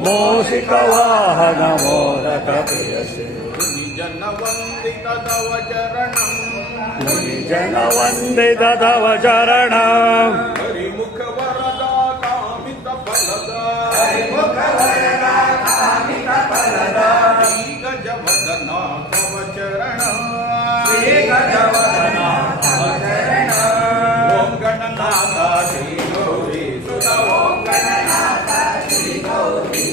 ಮೂಷಿಕವಾಹನ ಮೋದಕ ಪ್ರಿಯಸಿ ಮುನಿಜನ ವಂದಿತ ತವ ಚರಣ ಹರಿಮುಖ ವರದ ಕಾಮಿತ ಫಲದ ಶ್ರೀ ಗಜವದನ ತವ ಚರಣ ಓಂ ಗಣನಾಥ ಶ್ರೀ ಗೌರಿ ಸುತ ಓಂ ಗಣನಾಥ ಶ್ರೀ ಗೌರಿ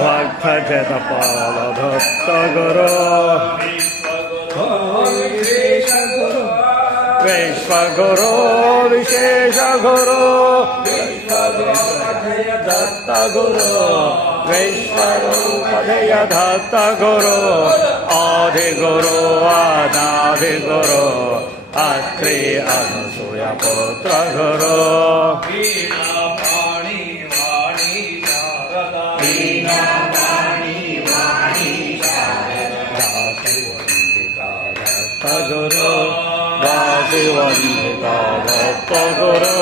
ಭಕ್ತ ಜತಪಾಲ ಭಕ್ತ ಗುರು ವಿಶ್ವಗುರು ವಿಶೇಷ ಗುರು ದತ್ತ ಗುರು ವಿಶ್ವರೂಪಧಯ ದತ್ತ ಗುರು ಆದಿಗುರು ಅನಾದಿ ಗುರು ಅತ್ರಿ ಅನಸೂಯ ಪುತ್ರ ಗುರು ಗುರು ದಾಸಿ ವಂದಿತ ಭಕ್ತ ಗುರು